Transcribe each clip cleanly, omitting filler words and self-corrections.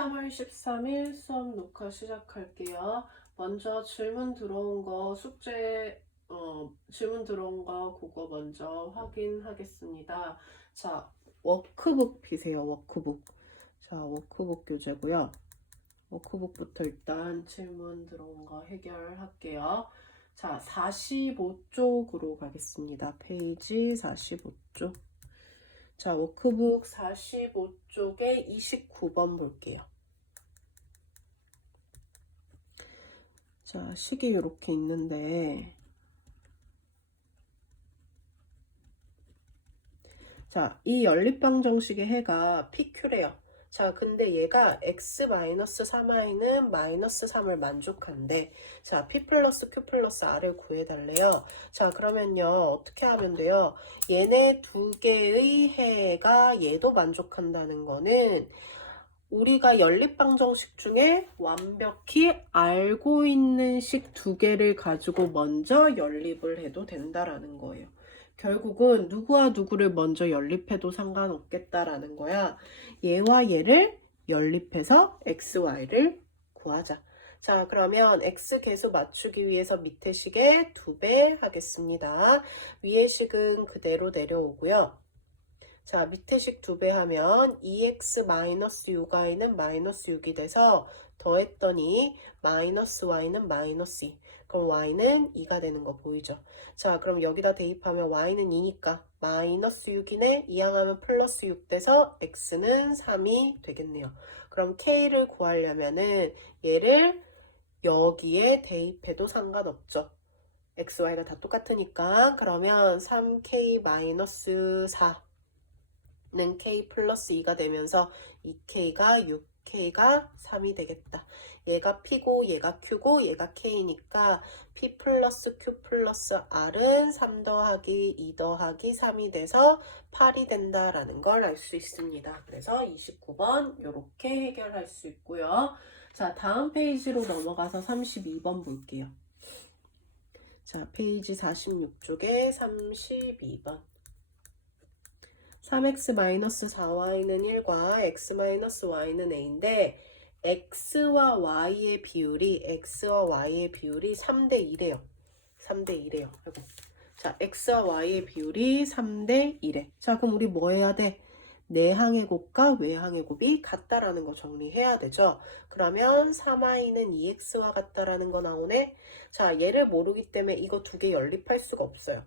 3월 13일 수업 녹화 시작할게요. 먼저 질문 들어온 거 질문 들어온 거 그거 먼저 확인하겠습니다. 자, 워크북 비세요. 워크북. 자, 워크북 교재고요. 워크북부터 일단 질문 들어온 거 해결할게요. 자, 45쪽으로 가겠습니다. 페이지 45쪽. 자, 워크북 45쪽에 29번 볼게요. 자, 식이 이렇게 있는데, 자, 이 연립방정식의 해가 PQ래요. 자, 근데 얘가 x-3y는 -3을 만족한대. 자, p 플러스 q 플러스 r을 구해달래요. 자, 그러면요, 어떻게 하면 돼요? 얘네 두 개의 해가 얘도 만족한다는 거는 우리가 연립방정식 중에 완벽히 알고 있는 식 두 개를 가지고 먼저 연립을 해도 된다라는 거예요. 결국은 누구와 누구를 먼저 연립해도 상관없겠다라는 거야. 얘와 얘를 연립해서 x, y를 구하자. 자, 그러면 x 계수 맞추기 위해서 밑에 식에 2배 하겠습니다. 위에 식은 그대로 내려오고요. 자, 밑에 식 2배 하면 2x-6y는 -6이 돼서 더했더니 -y는 -2. 그럼 y는 2가 되는 거 보이죠? 자, 그럼 여기다 대입하면 y는 2니까 -6이네. 이항하면 +6 돼서 x는 3이 되겠네요. 그럼 k를 구하려면은 얘를 여기에 대입해도 상관없죠. x, y가 다 똑같으니까. 그러면 3k-4 는 k 플러스 2가 되면서 2k가 6k가 3이 되겠다. 얘가 p고 얘가 q고 얘가 k니까 p 플러스 q 플러스 r은 3 더하기 2 더하기 3이 돼서 8이 된다라는 걸 알 수 있습니다. 그래서 29번 이렇게 해결할 수 있고요. 자, 다음 페이지로 넘어가서 32번 볼게요. 자, 페이지 46쪽에 32번. 3x-4y는 1과 x-y는 a인데 x와 y의 비율이 3대 1이에요. 3대 1이에요. 아이고. 자, x와 y의 비율이 3대 1에. 자, 그럼 우리 뭐 해야 돼? 내항의 곱과 외항의 곱이 같다라는 거 정리해야 되죠. 그러면 3y는 2x와 같다라는 거 나오네. 자, 얘를 모르기 때문에 이거 두 개 연립할 수가 없어요.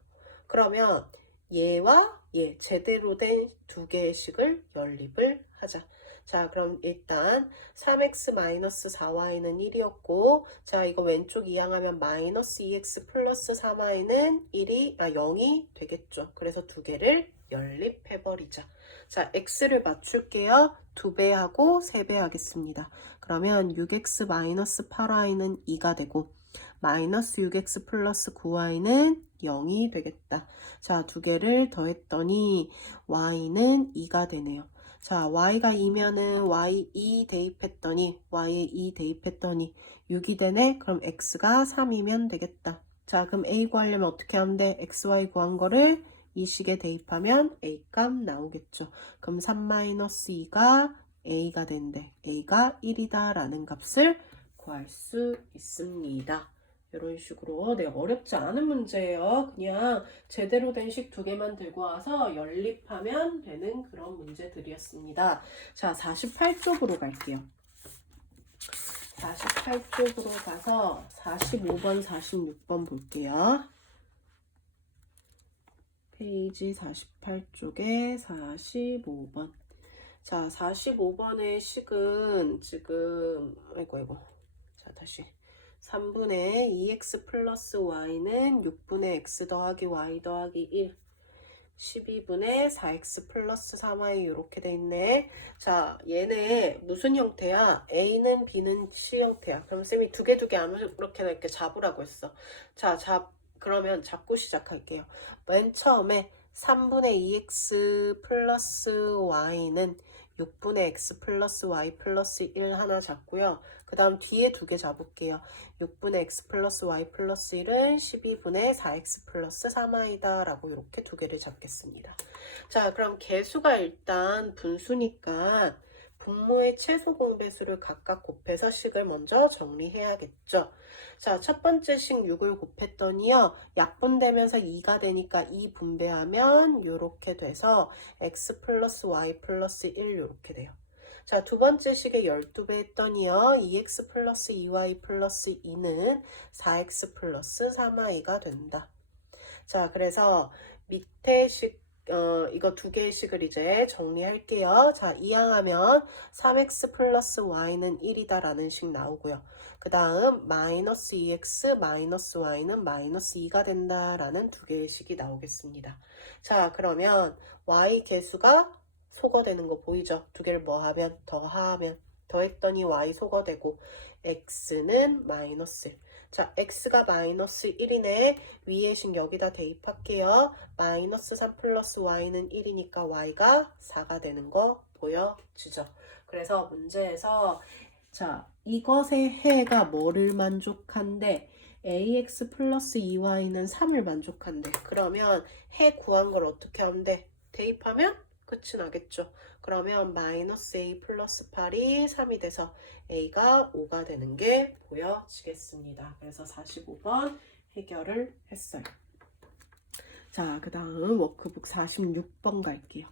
그러면 얘와 얘 제대로 된 두 개의 식을 연립을 하자. 자, 그럼 일단 3x-4y는 1이었고, 자, 이거 왼쪽 이항하면 -2x 플러스 3y는 0이 되겠죠. 그래서 두 개를 연립해버리자. 자, x를 맞출게요. 2배 하고 3배 하겠습니다. 그러면 6x-8y는 2가 되고, -6x 플러스 9y는 0이 되겠다. 자, 두 개를 더했더니 y는 2가 되네요. 자, y가 2면은 y 2 대입했더니 y에 2 대입했더니 6이 되네. 그럼 x가 3이면 되겠다. 자, 그럼 a 구하려면 어떻게 하면 돼? x, y 구한 거를 이 식에 대입하면 a 값 나오겠죠. 그럼 3-2가 a가 된대. a가 1이다 라는 값을 구할 수 있습니다. 이런 식으로 어렵지 않은 문제예요. 그냥 제대로 된 식 두 개만 들고 와서 연립하면 되는 그런 문제들이었습니다. 자, 48쪽으로 갈게요. 48쪽으로 가서 45번, 46번 볼게요. 페이지 48쪽에 45번. 자, 45번의 식은 지금 아이고. 자, 다시 3분의 2x 플러스 y는 6분의 x 더하기 y 더하기 1 12분의 4x 플러스 3y 이렇게 돼 있네. 자, 얘네 무슨 형태야? A는 B는 C 형태야. 그럼 쌤이 두 개 아무렇게나 이렇게 잡으라고 했어. 자, 그러면 잡고 시작할게요. 맨 처음에 3분의 2x 플러스 y는 6분의 x 플러스 y 플러스 1 하나 잡고요. 그 다음 뒤에 두 개 잡을게요. 6분의 x 플러스 y 플러스 1은 12분의 4x 플러스 3y다 라고 이렇게 두 개를 잡겠습니다. 자, 그럼 개수가 일단 분수니까 분모의 최소 공배수를 각각 곱해서 식을 먼저 정리해야겠죠. 자, 첫 번째 식 6을 곱했더니요. 약분되면서 2가 되니까 2 분배하면 이렇게 돼서 x 플러스 y 플러스 1 이렇게 돼요. 자, 두 번째 식에 12배 했더니요. 2x 플러스 2y 플러스 2는 4x 플러스 3y가 된다. 자, 그래서 밑에 식 이거 두 개의 식을 이제 정리할게요. 자, 이항하면 3x 플러스 y는 1이다 라는 식 나오고요. 그 다음 마이너스 2x 마이너스 y는 마이너스 2가 된다 라는 두 개의 식이 나오겠습니다. 자, 그러면 y 개수가 소거되는 거 보이죠? 두 개를 뭐 하면? 더하면 더했더니 y 소거되고 x는 마이너스 1. 자, x가 마이너스 1이네. 위에 식 여기다 대입할게요. 마이너스 3 플러스 y는 1이니까 y가 4가 되는 거 보여지죠? 그래서 문제에서 자, 이것의 해가 뭐를 만족한대? ax 플러스 2y는 3을 만족한대. 그러면 해 구한 걸 어떻게 하면 돼? 대입하면 끝이 나겠죠. 그러면 마이너스 a 플러스 8이 3이 돼서 a가 5가 되는 게 보여지겠습니다. 그래서 45번 해결을 했어요. 자, 그 다음 워크북 46번 갈게요.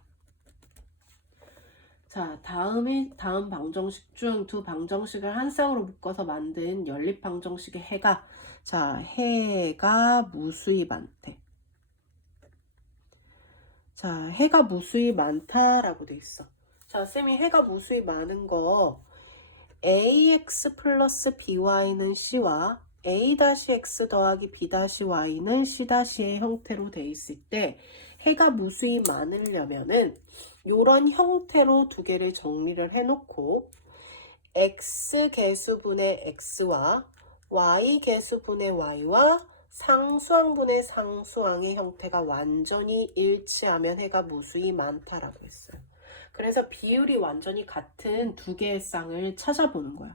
자, 다음 방정식 중 두 방정식을 한 쌍으로 묶어서 만든 연립 방정식의 해가 자, 해가 무수히 많대. 자, 해가 무수히 많다라고 돼 있어. 자, 쌤이 해가 무수히 많은 거 ax 플러스 by는 c와 a-x 더하기 b-y는 c-의 형태로 돼 있을 때 해가 무수히 많으려면은 요런 형태로 두 개를 정리를 해놓고 x 개수분의 x와 y 개수분의 y와 상수항분의 상수항의 형태가 완전히 일치하면 해가 무수히 많다라고 했어요. 그래서 비율이 완전히 같은 두 개의 쌍을 찾아보는 거예요.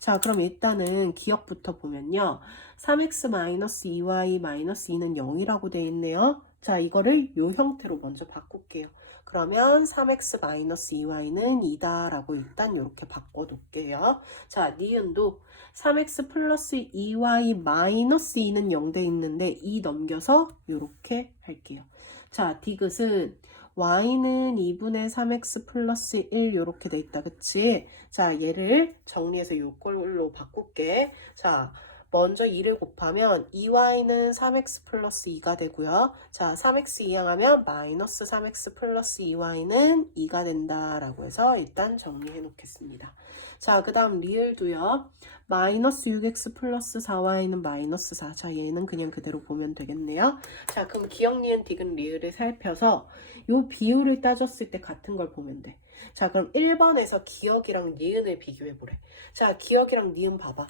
자, 그럼 일단은 기억부터 보면요. 3x-2y-2는 0이라고 되어 있네요. 자, 이거를 이 형태로 먼저 바꿀게요. 그러면 3x-2y는 2다 라고 일단 이렇게 바꿔둘게요. 자, 니은도 3x 플러스 2y 마이너스 2는 0 돼 있는데 2 넘겨서 이렇게 할게요. 자, 디귿은 y는 2분의 3x 플러스 1 이렇게 돼 있다. 그치? 자, 얘를 정리해서 이걸로 바꿀게. 자, 먼저 2를 곱하면 2y는 3x 플러스 2가 되고요. 자, 3x 이항하면 마이너스 3x 플러스 2y는 2가 된다라고 해서 일단 정리해 놓겠습니다. 자, 그 다음 리을도요. 마이너스 6x 플러스 4y는 마이너스 4. 자, 얘는 그냥 그대로 보면 되겠네요. 자, 그럼 기억, 니은, 디귿, 리을을 살펴서 요 비율을 따졌을 때 같은 걸 보면 돼. 자, 그럼 1번에서 기억이랑 니은을 비교해 보래. 자, 기억이랑 니은 봐봐.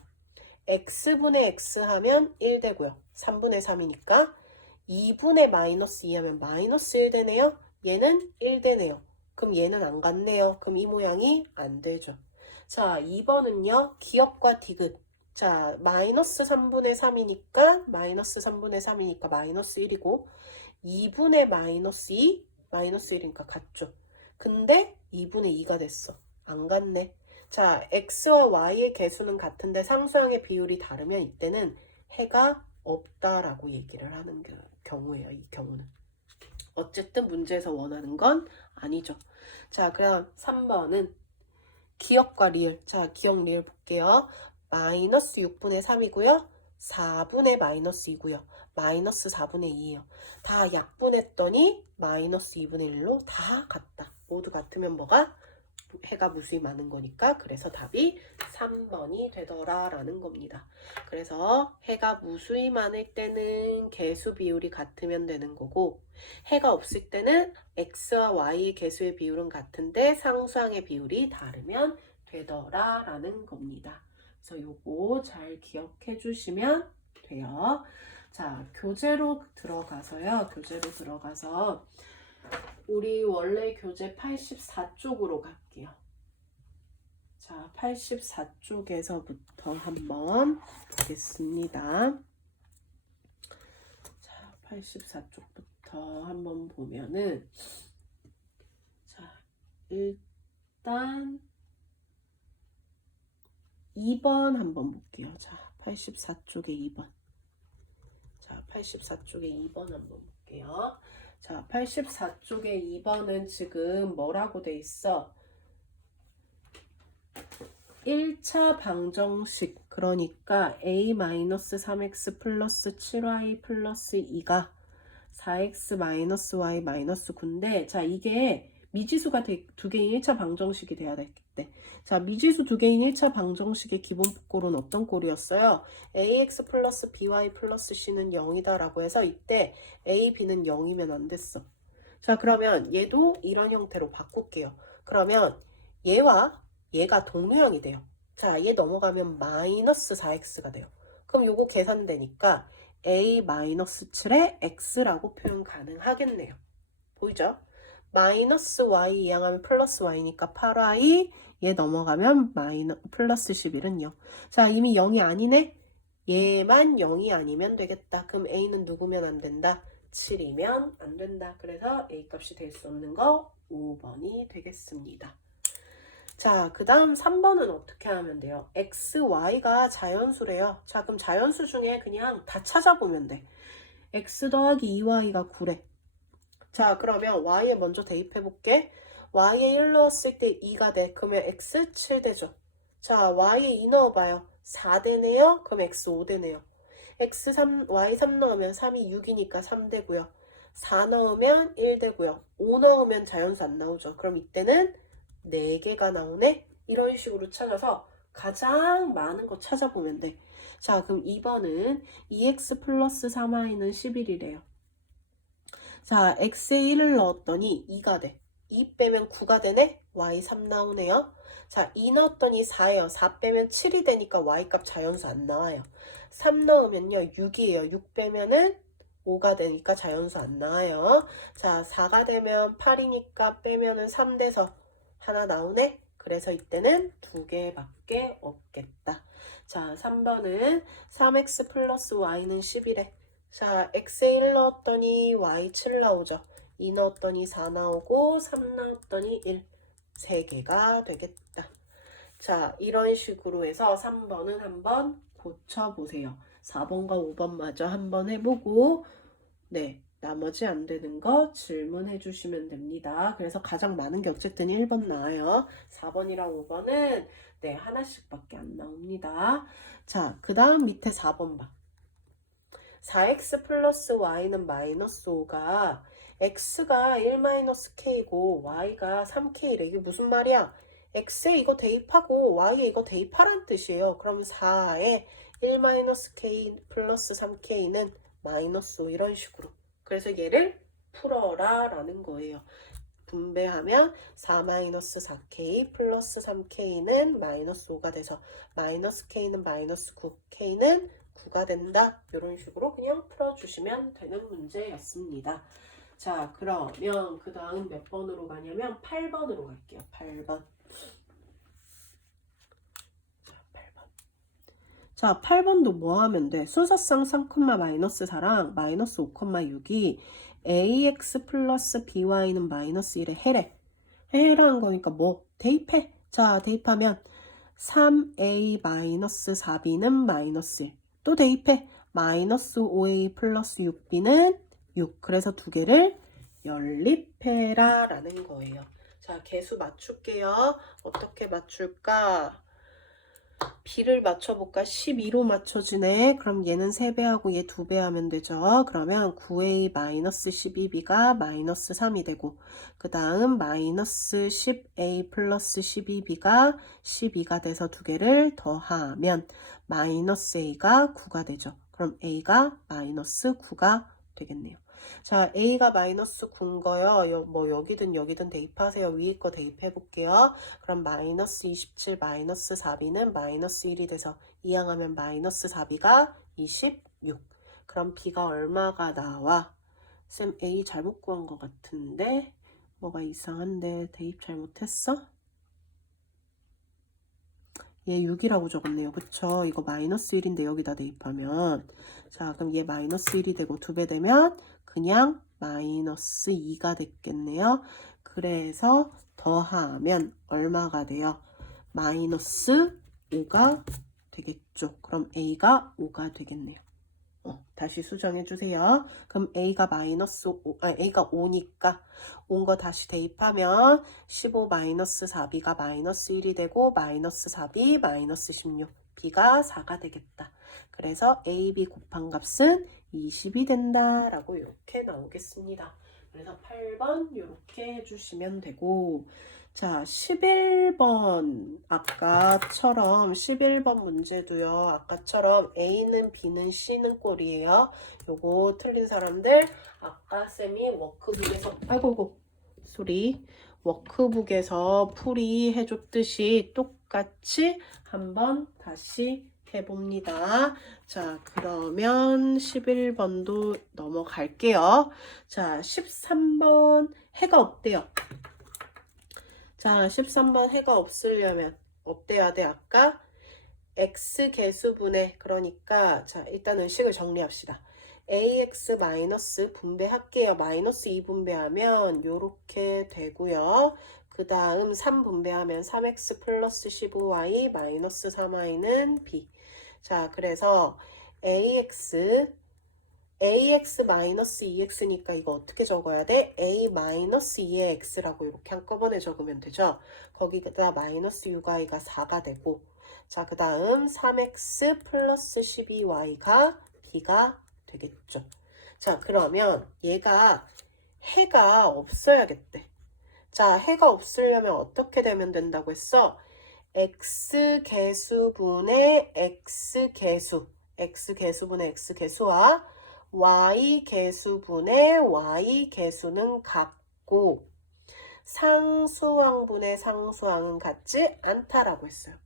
x분의 x 하면 1 되고요. 3분의 3이니까 2분의 마이너스 2 하면 마이너스 1 되네요. 얘는 1 되네요. 그럼 얘는 안 같네요. 그럼 이 모양이 안 되죠. 자, 2번은요. 기억과 디귿. 자, 마이너스 3분의 3이니까 마이너스 3분의 3이니까 마이너스 1이고 2분의 마이너스 2 마이너스 1이니까 같죠. 근데 2분의 2가 됐어. 안 같네. 자, x와 y의 개수는 같은데 상수항의 비율이 다르면 이때는 해가 없다라고 얘기를 하는 경우예요. 이 경우는. 어쨌든 문제에서 원하는 건 아니죠. 자, 그럼 3번은 기억과 리을. 자, 기억 리을 볼게요. 마이너스 6분의 3이고요. 4분의 마이너스 2고요. 마이너스 4분의 2예요. 다 약분했더니 마이너스 2분의 1로 다 같다. 모두 같으면 뭐가? 해가 무수히 많은 거니까 그래서 답이 3번이 되더라라는 겁니다. 그래서 해가 무수히 많을 때는 개수 비율이 같으면 되는 거고 해가 없을 때는 x와 y의 개수의 비율은 같은데 상수항의 비율이 다르면 되더라라는 겁니다. 그래서 요거 잘 기억해 주시면 돼요. 자, 교재로 들어가서요. 교재로 들어가서 우리 원래 교재 84쪽으로 갈게요. 자, 84쪽에서부터 한번 보겠습니다. 자, 84쪽부터 한번 보면은 자, 일단 2번 한번 볼게요. 자, 84쪽에 2번. 자, 84쪽에 2번 한번 볼게요. 자, 84쪽에 2번은 지금 뭐라고 돼 있어? 1차 방정식, 그러니까 a-3x 플러스 7y 플러스 2가 4x 마이너스 y 마이너스 9인데, 자, 이게 미지수가 두 개인 1차 방정식이 돼야 되겠대. 자, 미지수 두 개인 1차 방정식의 기본 꼴은 어떤 꼴이었어요? ax 플러스 by 플러스 c는 0이다 라고 해서 이때 a, b는 0이면 안 됐어. 자, 그러면 얘도 이런 형태로 바꿀게요. 그러면 얘와 얘가 동류형이 돼요. 자, 얘 넘어가면 마이너스 4x가 돼요. 그럼 요거 계산되니까 a 마이너스 7에 x라고 표현 가능하겠네요. 보이죠? 마이너스 y 이항하면 플러스 y니까 8y, 얘 넘어가면 플러스 11은 0. 자, 이미 0이 아니네? 얘만 0이 아니면 되겠다. 그럼 a는 누구면 안 된다? 7이면 안 된다. 그래서 a 값이 될 수 없는 거 5번이 되겠습니다. 자, 그 다음 3번은 어떻게 하면 돼요? x, y가 자연수래요. 자, 그럼 자연수 중에 그냥 다 찾아보면 돼. x 더하기 2y가 9래. 자, 그러면 y에 먼저 대입해 볼게. y에 1 넣었을 때 2가 돼. 그러면 x 7 되죠. 자, y에 2 넣어봐요. 4 되네요. 그럼 x 5 되네요. x 3, y 3 넣으면 3이 6이니까 3 되고요. 4 넣으면 1 되고요. 5 넣으면 자연수 안 나오죠. 그럼 이때는 4개가 나오네? 이런 식으로 찾아서 가장 많은 거 찾아보면 돼. 자, 그럼 2번은 2x 플러스 3y는 11이래요. 자, x에 1을 넣었더니 2가 돼. 2 빼면 9가 되네? y 3 나오네요. 자, 2 넣었더니 4예요. 4 빼면 7이 되니까 y값 자연수 안 나와요. 3 넣으면요 6이에요. 6 빼면은 5가 되니까 자연수 안 나와요. 자, 4가 되면 8이니까 빼면은 3 돼서 하나 나오네? 그래서 이때는 2개밖에 없겠다. 자, 3번은 3x 플러스 y는 10이래. 자, x에 1 넣었더니 y 7 나오죠. 2 넣었더니 4 나오고 3 넣었더니 1. 3개가 되겠다. 자, 이런 식으로 해서 3번은 한번 고쳐보세요. 4번과 5번 마저 한번 해보고, 네, 나머지 안 되는 거 질문해 주시면 됩니다. 그래서 가장 많은 게 어쨌든 1번 나와요. 4번이랑 5번은 네, 하나씩밖에 안 나옵니다. 자, 그 다음 밑에 4번 봐. 4x 플러스 y는 마이너스 5가 x가 1-k고 y가 3k래. 이게 무슨 말이야? x에 이거 대입하고 y에 이거 대입하란 뜻이에요. 그럼 4에 1-k 플러스 3k는 마이너스 5 이런 식으로. 그래서 얘를 풀어라 라는 거예요. 분배하면 4-4k 플러스 3k는 마이너스 5가 돼서 마이너스 k는 마이너스 9, k는 9가 된다. 이런 식으로 그냥 풀어주시면 되는 문제였습니다. 자, 그러면 그 다음 몇 번으로 가냐면 8번으로 갈게요. 8번. 자, 8번도 뭐 하면 돼? 순서상 3,-4랑 마이너스 5,6이 ax 플러스 by는 마이너스 1에 해래. 해라는 거니까 뭐? 대입해. 자, 대입하면 3a 마이너스 4b는 마이너스 1. 또 대입해. 마이너스 5a 플러스 6b는 6. 그래서 두 개를 연립해라 라는 거예요. 자, 개수 맞출게요. 어떻게 맞출까? b를 맞춰볼까? 12로 맞춰지네. 그럼 얘는 3배하고 얘 2배 하면 되죠. 그러면 9a 마이너스 12b가 마이너스 3이 되고 그 다음 마이너스 10a 플러스 12b가 12가 돼서 두 개를 더하면 마이너스 a가 9가 되죠. 그럼 a가 마이너스 9가 되겠네요. 자, a가 마이너스 9인 거요. 뭐 여기든 대입하세요. 위에 거 대입해 볼게요. 그럼 마이너스 27 마이너스 4b는 마이너스 1이 돼서 이항하면 마이너스 4b가 26. 그럼 b가 얼마가 나와? 쌤 a 잘못 구한 것 같은데 뭐가 이상한데 대입 잘못했어? 얘 6이라고 적었네요. 그쵸? 이거 마이너스 1인데 여기다 대입하면 자, 그럼 얘 마이너스 1이 되고 2배 되면 그냥 마이너스 2가 됐겠네요. 그래서 더하면 얼마가 돼요? 마이너스 5가 되겠죠. 그럼 A가 5가 되겠네요. 다시 수정해 주세요. 그럼 A가 A가 5니까 온 거 다시 대입하면 15 마이너스 4B가 마이너스 1이 되고 마이너스 4B 마이너스 16 B가 4가 되겠다. 그래서 A, B 곱한 값은 20이 된다 라고 이렇게 나오겠습니다. 그래서 8번 이렇게 해주시면 되고, 자 11번 아까처럼 11번 문제도요. 아까처럼 A는 B는 C는 꼴이에요. 요거 틀린 사람들 아까 쌤이 워크북에서 아이고 소리 워크북에서 풀이 해줬듯이 똑같이 한번 다시 해봅니다. 자 그러면 11번도 넘어갈게요. 자 13번 해가 없대요. 자 13번 해가 없으려면 어때야 돼? 아까 x 개수분의, 그러니까 자 일단 의식을 정리합시다. ax 마이너스 분배할게요. 마이너스 2 분배하면 요렇게 되고요. 그 다음 3 분배하면 3x 플러스 15y 마이너스 3y는 b. 자 그래서 ax 마이너스 2x니까 이거 어떻게 적어야 돼? a 마이너스 2의 x라고 이렇게 한꺼번에 적으면 되죠. 거기다 마이너스 6y가 4가 되고, 자 그 다음 3x 플러스 12y가 b가 되겠죠. 자 그러면 얘가 해가 없어야겠대. 자 해가 없으려면 어떻게 되면 된다고 했어? x 개수분의 x 개수분의 x 개수와 y 개수분의 y 개수는 같고 상수항분의 상수항은 같지 않다라고 했어요.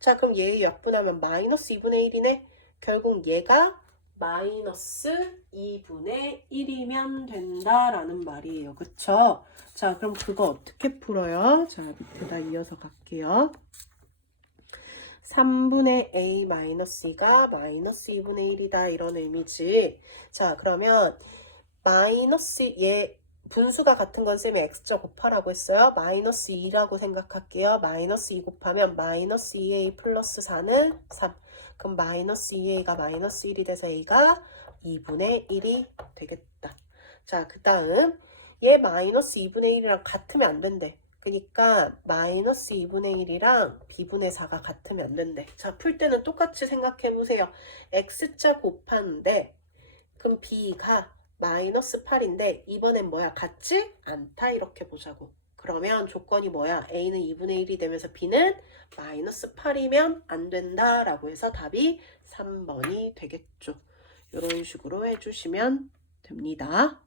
자 그럼 얘 역분하면 마이너스 2분의 1이네. 결국 얘가 마이너스 2분의 1이면 된다라는 말이에요. 그쵸? 자 그럼 그거 어떻게 풀어요? 자 밑에다 이어서 갈게요. 3분의 a 마이너스 2가 마이너스 2분의 1이다 이런 의미지. 자 그러면 마이너스 얘 분수가 같은 건 쌤이 x자 곱하라고 했어요. 마이너스 2라고 생각할게요. 마이너스 2 곱하면 마이너스 2a 플러스 4는 3. 그럼 마이너스 2a가 마이너스 1이 돼서 a가 2분의 1이 되겠다. 자 그 다음 얘 마이너스 2분의 1이랑 같으면 안 된대. 그러니까 마이너스 2분의 1이랑 b분의 4가 같으면 안 된대. 자 풀 때는 똑같이 생각해 보세요. x자 곱하는데 그럼 b가 마이너스 8인데 이번엔 뭐야? 같지 않다 이렇게 보자고. 그러면 조건이 뭐야? a는 2분의 1이 되면서 b는 마이너스 8이면 안 된다라고 해서 답이 3번이 되겠죠. 이런 식으로 해주시면 됩니다.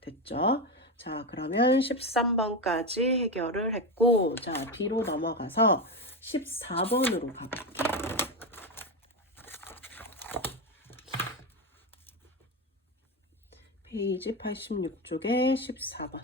됐죠? 자 그러면 13번까지 해결을 했고, 자 B로 넘어가서 14번으로 가볼게요. 페이지 86쪽에 14번.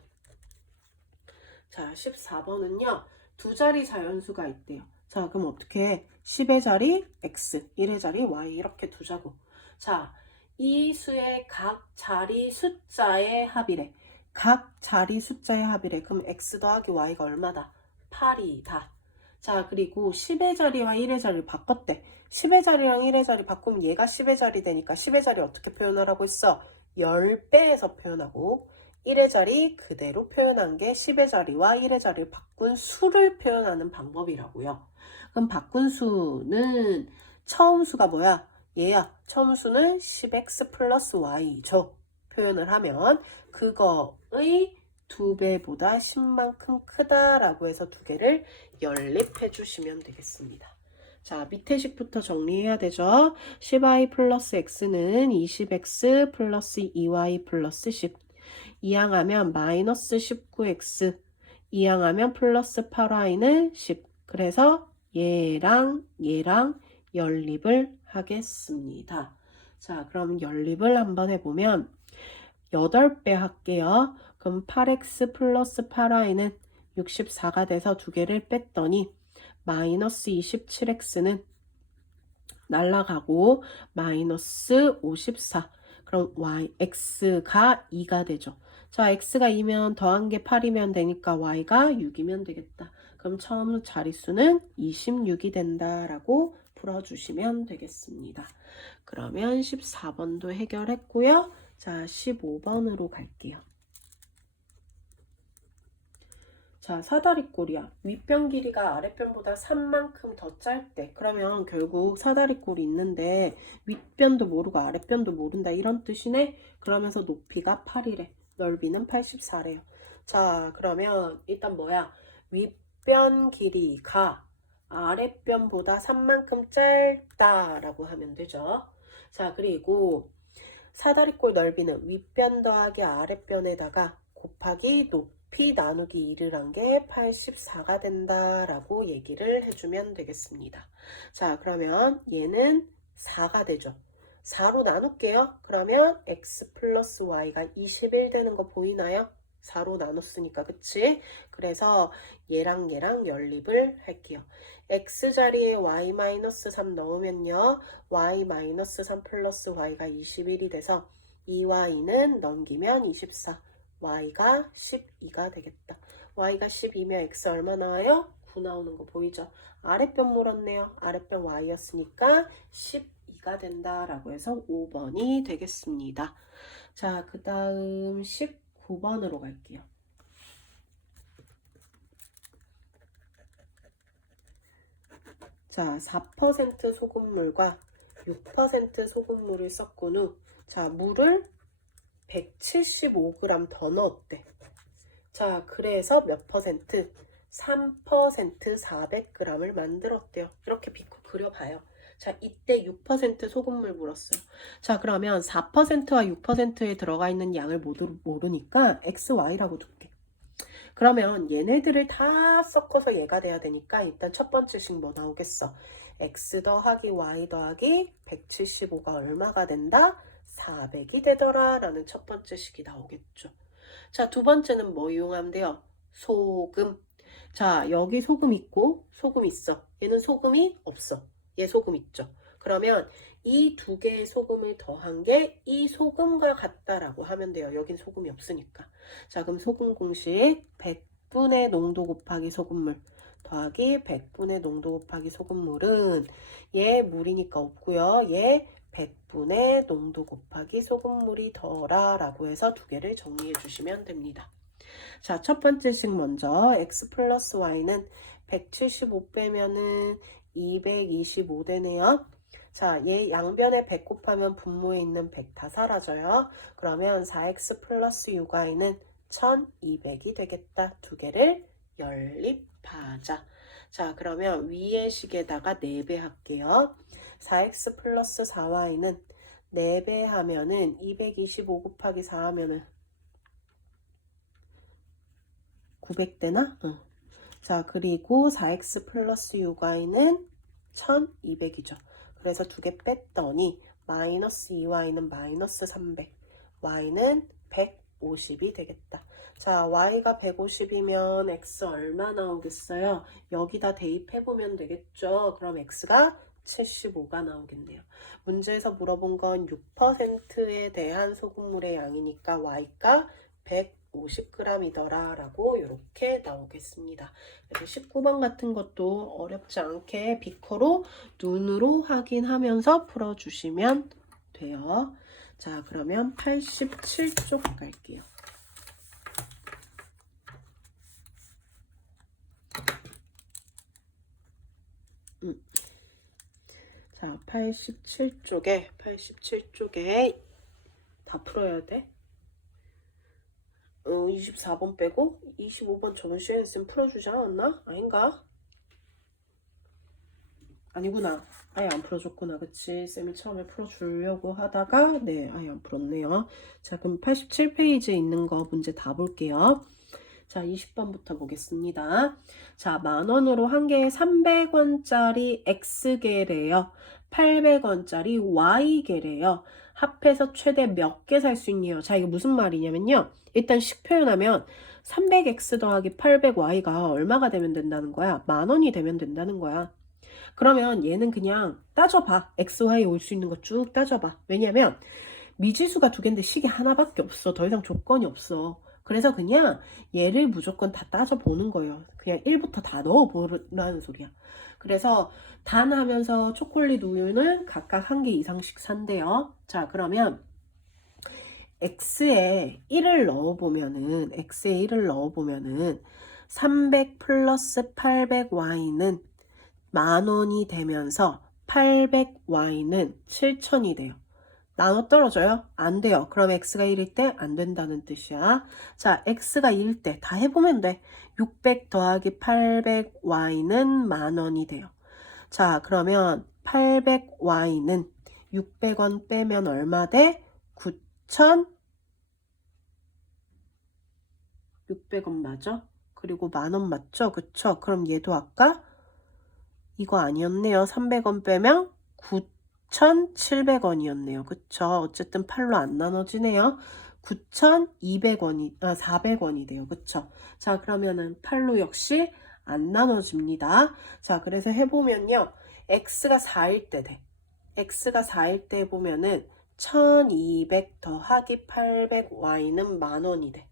자 14번은요 두 자리 자연수가 있대요. 자 그럼 어떻게 해? 10의 자리 x, 1의 자리 y 이렇게 두자고. 자 이 수의 각 자리 숫자의 합이래. 각 자리 숫자의 합이래. 그럼 x 더하기 y가 얼마다? 8이다. 자 그리고 10의 자리와 1의 자리를 바꿨대. 10의 자리랑 1의 자리 바꾸면 얘가 10의 자리 되니까 10의 자리 어떻게 표현하라고 했어? 10배에서 표현하고 1의 자리 그대로 표현한 게 10의 자리와 1의 자리를 바꾼 수를 표현하는 방법이라고요. 그럼 바꾼 수는 처음 수가 뭐야? 얘야. 처음 수는 10x 플러스 y죠. 표현을 하면 그거의 2배보다 10만큼 크다라고 해서 두 개를 연립해 주시면 되겠습니다. 자 밑에 식부터 정리해야 되죠. 10y 플러스 x는 20x 플러스 2y 플러스 10. 이항하면 마이너스 19x, 이항하면 플러스 8y는 10. 그래서 얘랑 연립을 하겠습니다. 자 그럼 연립을 한번 해보면 8배 할게요. 그럼 8x 플러스 8y는 64가 돼서 두 개를 뺐더니 마이너스 27x는 날라가고 마이너스 54. 그럼 x가 2가 되죠. 자 x가 2면 더한 게 8이면 되니까 y가 6이면 되겠다. 그럼 처음 자릿수는 26이 된다라고 풀어주시면 되겠습니다. 그러면 14번도 해결했고요. 자, 15번으로 갈게요. 자, 사다리꼴이야. 윗변 길이가 아랫변보다 3만큼 더 짧대. 그러면 결국 사다리꼴이 있는데 윗변도 모르고 아랫변도 모른다 이런 뜻이네. 그러면서 높이가 8이래. 넓이는 84래요. 자, 그러면 일단 뭐야? 윗변 길이가 아랫변보다 3만큼 짧다라고 하면 되죠. 자, 그리고 사다리꼴 넓이는 윗변 더하기 아랫변에다가 곱하기 높이 나누기 2를 한 게 84가 된다라고 얘기를 해주면 되겠습니다. 자, 그러면 얘는 4가 되죠. 4로 나눌게요. 그러면 x 플러스 y가 21 되는 거 보이나요? 4로 나눴으니까, 그치? 그래서 얘랑 얘랑 연립을 할게요. x자리에 y-3 넣으면요. y-3 플러스 y가 21이 돼서 2와 2는 넘기면 24, y가 12가 되겠다. y가 12면 x 얼마 나와요? 9 나오는 거 보이죠? 아랫변 물었네요. 아랫변 y였으니까 12가 된다라고 해서 5번이 되겠습니다. 자, 그 다음 19번으로 갈게요. 자, 4% 소금물과 6% 소금물을 섞은 후, 자, 물을 175g 더 넣었대. 자, 그래서 몇 퍼센트? 3% 400g을 만들었대요. 이렇게 비코 그려봐요. 자, 이때 6% 소금물 물었어요. 자, 그러면 4%와 6%에 들어가 있는 양을 모르니까 XY라고 줄게. 그러면 얘네들을 다 섞어서 얘가 돼야 되니까 일단 첫 번째식 뭐 나오겠어? x 더하기 y 더하기 175가 얼마가 된다? 400이 되더라 라는 첫 번째 식이 나오겠죠. 자, 두 번째는 뭐 이용하면 돼요? 소금. 자, 여기 소금 있고 소금 있어. 얘는 소금이 없어. 얘 소금 있죠. 그러면 이 두 개의 소금을 더한 게 이 소금과 같다라고 하면 돼요. 여긴 소금이 없으니까. 자, 그럼 소금 공식 100분의 농도 곱하기 소금물 더하기 100분의 농도 곱하기 소금물은 얘 물이니까 없고요. 얘 100분의 농도 곱하기 소금물이 더라 라고 해서 두 개를 정리해 주시면 됩니다. 자, 첫 번째 식 먼저 x 플러스 y는 175 빼면은 225 되네요. 자, 얘 양변에 100 곱하면 분모에 있는 100 다 사라져요. 그러면 4x 플러스 6y는 1200이 되겠다. 두 개를 연립하자. 자, 그러면 위의 식에다가 4배 할게요. 4x 플러스 4y는 4배 하면은 225 곱하기 4 하면은 900되나? 응. 자, 그리고 4x 플러스 6y는 1200이죠. 그래서 두 개 뺐더니 마이너스 2y는 마이너스 300, y는 150이 되겠다. 자, y가 150이면 x 얼마 나오겠어요? 여기다 대입해보면 되겠죠. 그럼 x가 75가 나오겠네요. 문제에서 물어본 건 6%에 대한 소금물의 양이니까 y가 150g이더라 라고 이렇게 나오겠습니다. 그래서 19번 같은 것도 어렵지 않게 비커로 눈으로 확인하면서 풀어주시면 돼요. 자, 그러면 87쪽 갈게요. 자, 87쪽에 다 풀어야 돼. 24번 빼고 25번 저번 시간에 있으면 풀어주지 않았나? 아닌가? 아니구나. 아예 안 풀어줬구나. 그치? 쌤이 처음에 풀어주려고 하다가 네, 아예 안 풀었네요. 자, 그럼 87페이지에 있는 거 문제 다 볼게요. 자, 20번부터 보겠습니다. 자, 만원으로 한 개에 300원짜리 X개래요. 800원짜리 Y개래요. 합해서 최대 몇 개 살 수 있니요? 자, 이거 무슨 말이냐면요. 일단 식 표현하면 300X 더하기 800Y가 얼마가 되면 된다는 거야? 만원이 되면 된다는 거야. 그러면 얘는 그냥 따져봐. X, Y 올 수 있는 거 쭉 따져봐. 왜냐면 미지수가 두 개인데 식이 하나밖에 없어. 더 이상 조건이 없어. 그래서 그냥 얘를 무조건 다 따져보는 거예요. 그냥 1부터 다 넣어보라는 소리야. 그래서 단 하면서 초콜릿 우유는 각각 1개 이상씩 산대요. 자, 그러면 x에 1을 넣어보면은 300 플러스 800y는 10,000원이 되면서 800y는 7,000이 돼요. 나눠 떨어져요? 안 돼요. 그럼 x가 1일 때 안 된다는 뜻이야. 자, x가 2일 때 다 해보면 돼. 600 더하기 800y는 10,000원이 돼요. 자, 그러면 800y는 600원 빼면 얼마 돼? 9,600원 맞아? 그리고 10,000원 맞죠? 그쵸? 그럼 얘도 아까 이거 아니었네요. 300원 빼면 9,700원이었네요. 그쵸? 어쨌든 8로 안 나눠지네요. 9,200원이, 400원이 돼요. 그쵸? 자, 그러면은 8로 역시 안 나눠집니다. 자, 그래서 해보면요. x가 4일 때 돼. x가 4일 때 보면은 1200 더하기 800y는 10,000원이 돼.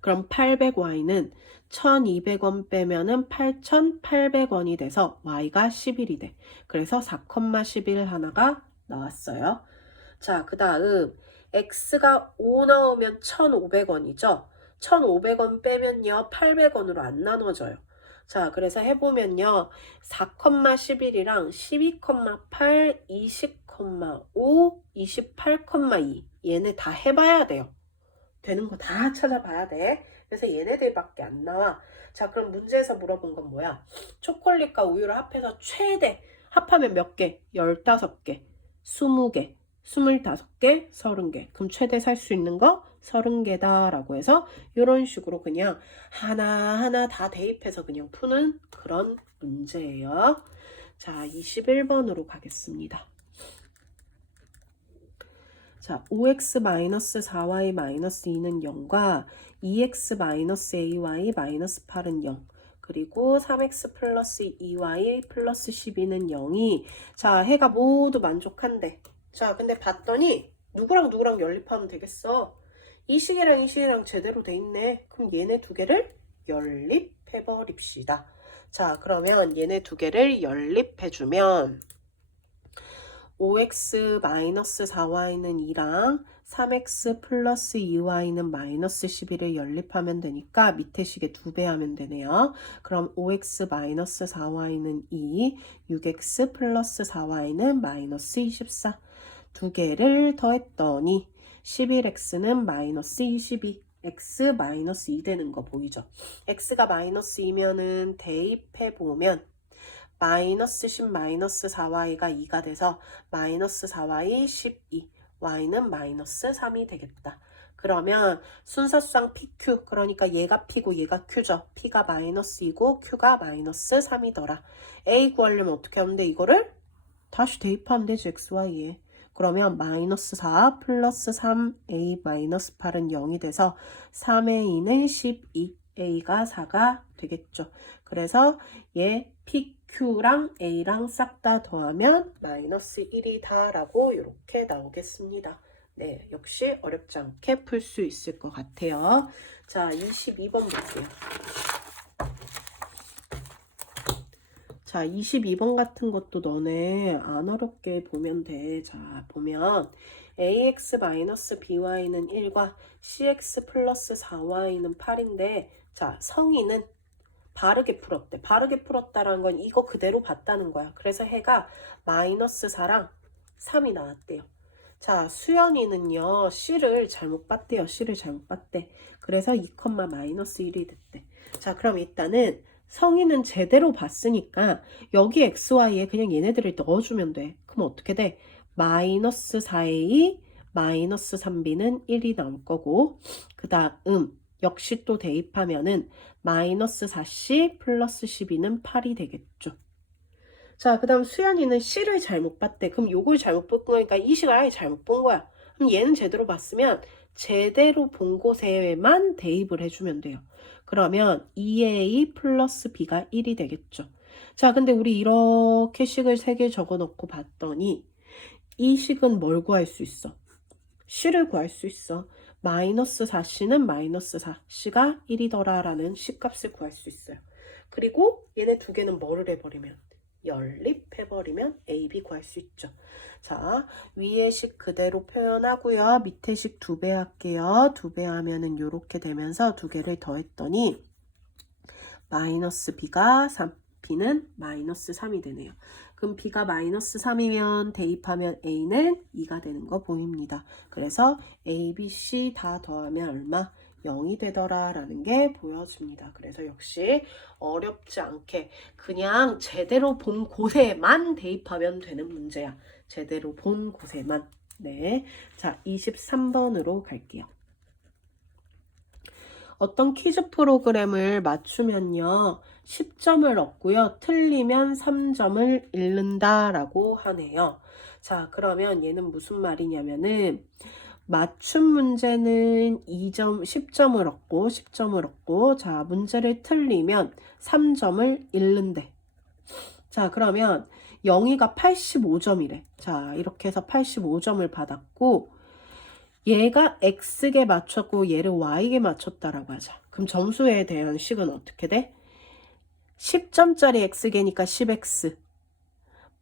그럼 800y는 1200원 빼면은 8800원이 돼서 y가 11이 돼. 그래서 4,11 하나가 나왔어요. 자, 그 다음 x가 5 나오면 1500원이죠. 1500원 빼면요 800원으로 안 나눠져요. 자, 그래서 해보면요 4,11이랑 12,8, 20,5, 28,2 얘네 다 해봐야 돼요. 되는 거 다 찾아봐야 돼. 그래서 얘네들밖에 안 나와. 자, 그럼 문제에서 물어본 건 뭐야? 초콜릿과 우유를 합해서 최대 합하면 몇 개? 15개, 20개, 25개, 30개. 그럼 최대 살 수 있는 거 30개다 라고 해서 이런 식으로 그냥 하나하나 다 대입해서 그냥 푸는 그런 문제예요. 자, 21번으로 가겠습니다. 자, 5x-4y-2는 0과 2x-ay-8은 0 그리고 3x 플러스 2y 플러스 12는 0이 자, 해가 모두 만족한대. 자, 근데 봤더니 누구랑 누구랑 연립하면 되겠어? 이 식이랑 제대로 돼 있네. 그럼 얘네 두 개를 연립해 버립시다. 자, 그러면 얘네 두 개를 연립해주면 5x-4y는 2랑 3x 플러스 2y는 마이너스 11을 연립하면 되니까 밑에 식에 2배 하면 되네요. 그럼 5x-4y는 2, 6x 플러스 4y는 마이너스 24. 두 개를 더했더니 11x는 마이너스 22. x 마이너스 2 되는 거 보이죠? x가 마이너스 2면은 대입해보면 마이너스 10 마이너스 4y가 2가 돼서 마이너스 4y 12 y는 마이너스 3이 되겠다. 그러면 순서상 PQ 그러니까 얘가 P고 얘가 Q죠. P가 마이너스 2고 Q가 마이너스 3이더라. A 구하려면 어떻게 하면 돼? 이거를 다시 대입하면 되지. XY에. 그러면 마이너스 4 플러스 3A 마이너스 8은 0이 돼서 3A는 12 A가 4가 되겠죠. 그래서 얘 PQ랑 A랑 싹 다 더하면 마이너스 1이다 라고 이렇게 나오겠습니다. 네, 역시 어렵지 않게 풀 수 있을 것 같아요. 자, 22번 볼게요. 자, 22번 같은 것도 너네 안 어렵게 보면 돼. 자, 보면 ax-by는 1과 cx 플러스 4y는 8인데 자, 성인은 바르게 풀었대. 바르게 풀었다라는 건 이거 그대로 봤다는 거야. 그래서 해가 마이너스 4랑 3이 나왔대요. 자, 수연이는요. C를 잘못 봤대요. C를 잘못 봤대. 그래서 2, 마이너스 1이 됐대. 자, 그럼 일단은 성인은 제대로 봤으니까 여기 XY에 그냥 얘네들을 넣어주면 돼. 그럼 어떻게 돼? 마이너스 4A 마이너스 3B는 1이 나올 거고 그 다음 역시 또 대입하면은 마이너스 4C 플러스 12는 8이 되겠죠. 자, 그 다음 수연이는 C를 잘못 봤대. 그럼 요걸 잘못 본 거니까 이 식을 아예 잘못 본 거야. 그럼 얘는 제대로 봤으면 제대로 본 곳에만 대입을 해주면 돼요. 그러면 2A 플러스 B가 1이 되겠죠. 자, 근데 우리 이렇게 식을 3개 적어놓고 봤더니 이 식은 뭘 구할 수 있어? C를 구할 수 있어. 마이너스 4C는 마이너스 4C가 1이더라 라는 C값을 구할 수 있어요. 그리고 얘네 두 개는 뭐를 해버리면? 연립해버리면 A, B 구할 수 있죠. 자, 위에 식 그대로 표현하고요. 밑에 식 2배 할게요. 2배 하면은 이렇게 되면서 두 개를 더했더니 마이너스 B가 3, B는 마이너스 3이 되네요. 그럼 B가 마이너스 3이면 대입하면 A는 2가 되는 거 보입니다. 그래서 A, B, C 다 더하면 얼마? 0이 되더라 라는 게 보여집니다. 그래서 역시 어렵지 않게 그냥 제대로 본 곳에만 대입하면 되는 문제야. 제대로 본 곳에만. 네. 자, 23번으로 갈게요. 어떤 퀴즈 프로그램을 맞추면요 10점을 얻고요 틀리면 3점을 잃는다 라고 하네요. 자, 그러면 얘는 무슨 말이냐면은 맞춤 문제는 10점을 얻고 자, 문제를 틀리면 3점을 잃는데. 자, 그러면 영희가 85점이래. 자, 이렇게 해서 85점을 받았고 얘가 X에 맞췄고 얘를 Y에 맞췄다라고 하자. 그럼 점수에 대한 식은 어떻게 돼? 10점짜리 X개니까 10X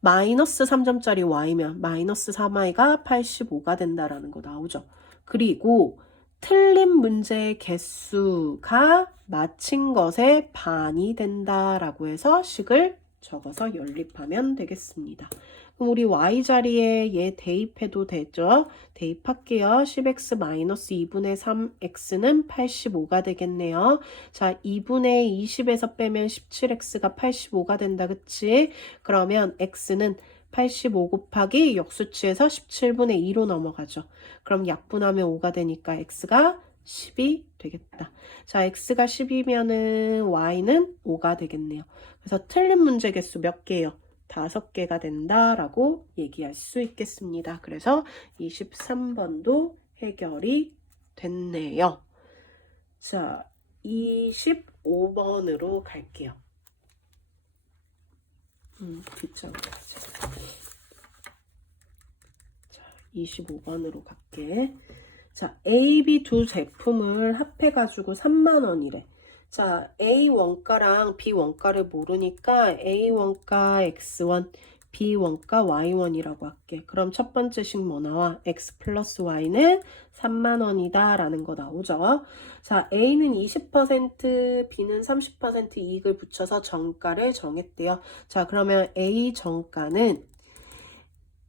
마이너스 3점짜리 Y면 마이너스 3Y가 85가 된다라는 거 나오죠. 그리고 틀린 문제의 개수가 맞힌 것의 반이 된다라고 해서 식을 적어서 연립하면 되겠습니다. 그럼 우리 y 자리에 얘 대입해도 되죠? 대입할게요. 10x-2분의 3x는 85가 되겠네요. 자, 2분의 20에서 빼면 17x가 85가 된다. 그치? 그러면 x는 85 곱하기 역수치에서 17분의 2로 넘어가죠. 그럼 약분하면 5가 되니까 x가 10이 되겠다. 자, x가 10이면은 y는 5가 되겠네요. 그래서 틀린 문제 개수 몇 개요? 5개가 된다라고 얘기할 수 있겠습니다. 그래서 23번도 해결이 됐네요. 자, 25번으로 갈게요. 뒷장을 가자. 자, 25번으로 갈게. 자, A, B 두 제품을 합해가지고 3만원이래. 자, A 원가랑 B 원가를 모르니까 A 원가 X1, B 원가 Y1이라고 할게. 그럼 첫 번째 식 뭐 나와? X 플러스 Y는 3만원이다 라는 거 나오죠. 자, A는 20%, B는 30% 이익을 붙여서 정가를 정했대요. 자, 그러면 A 정가는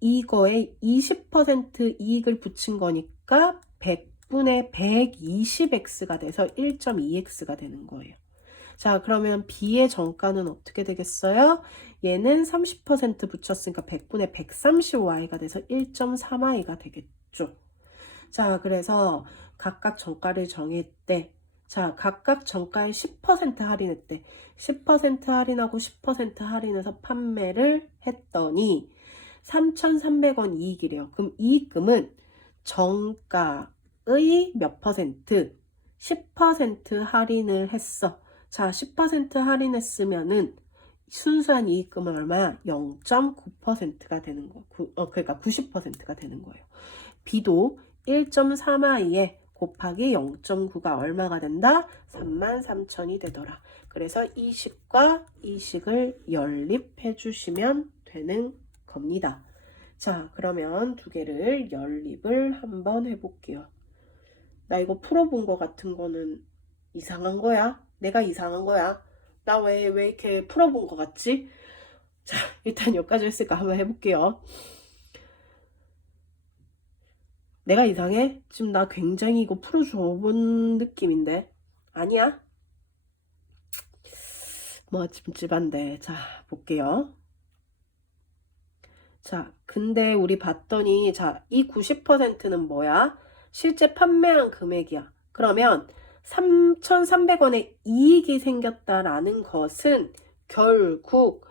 이거에 20% 이익을 붙인 거니까 100분의 120x가 돼서 1.2x가 되는 거예요. 자, 그러면 B의 정가는 어떻게 되겠어요? 얘는 30% 붙였으니까 100분의 130y가 돼서 1.3y가 되겠죠. 자, 그래서 각각 정가를 정했대. 자, 각각 정가에 10% 할인했대. 10% 할인하고 10% 할인해서 판매를 했더니 3,300원 이익이래요. 그럼 이익금은 정가의 몇 퍼센트? 10% 할인을 했어. 자, 10% 할인했으면은 순수한 이익금은 얼마야? 0.9%가 되는 거. 그러니까 90%가 되는 거예요. B도 1.3i에 곱하기 0.9가 얼마가 된다? 33,000이 되더라. 그래서 이 식과 이 식을 연립해 주시면 되는 겁니다. 자, 그러면 두 개를 연립을 한번 해볼게요. 나 이거 풀어본 거 같은 거는 이상한 거야? 내가 이상한 거야? 나 왜 이렇게 풀어본 거 같지? 자, 일단 여기까지 했으니까 한번 해볼게요. 내가 이상해? 지금 나 굉장히 이거 풀어줘본 느낌인데 아니야? 뭐 찜찜한데. 자, 볼게요. 자, 근데 우리 봤더니 자, 이 90%는 뭐야? 실제 판매한 금액이야. 그러면 3,300원의 이익이 생겼다라는 것은 결국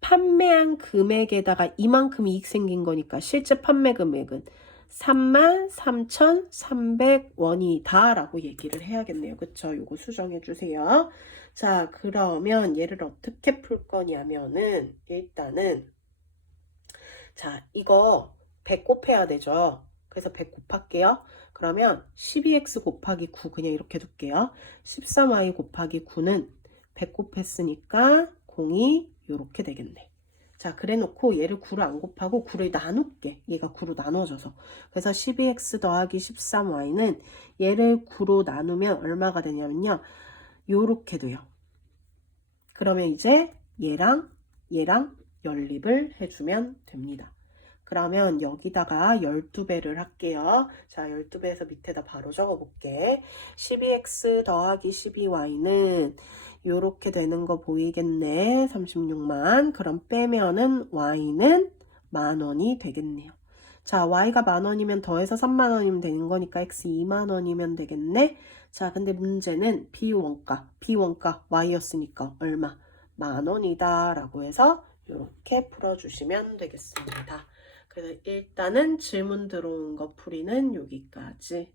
판매한 금액에다가 이만큼 이익 생긴 거니까 실제 판매 금액은 33,300원이다 라고 얘기를 해야겠네요. 그쵸? 요거 수정해 주세요. 자, 그러면 얘를 어떻게 풀 거냐면은 일단은 자, 이거 100 곱해야 되죠. 그래서 100 곱할게요. 그러면 12x 곱하기 9 그냥 이렇게 둘게요. 13y 곱하기 9는 100 곱했으니까 0이 이렇게 되겠네. 자, 그래 놓고 얘를 9로 안 곱하고 9를 나눌게. 얘가 9로 나눠져서. 그래서 12x 더하기 13y는 얘를 9로 나누면 얼마가 되냐면요. 요렇게 돼요. 그러면 이제 얘랑 연립을 해주면 됩니다. 그러면 여기다가 12배를 할게요. 자, 12배에서 밑에다 바로 적어볼게. 12x 더하기 12y는 요렇게 되는 거 보이겠네. 36만. 그럼 빼면은 y는 10,000원이 되겠네요. 자, y가 10,000원이면 더해서 30,000원이면 되는 거니까 x 20,000원이면 되겠네. 자, 근데 문제는 B원가 y였으니까 얼마? 10,000원이다 라고 해서 이렇게 풀어주시면 되겠습니다. 그래서 일단은 질문 들어온 거 풀이는 여기까지.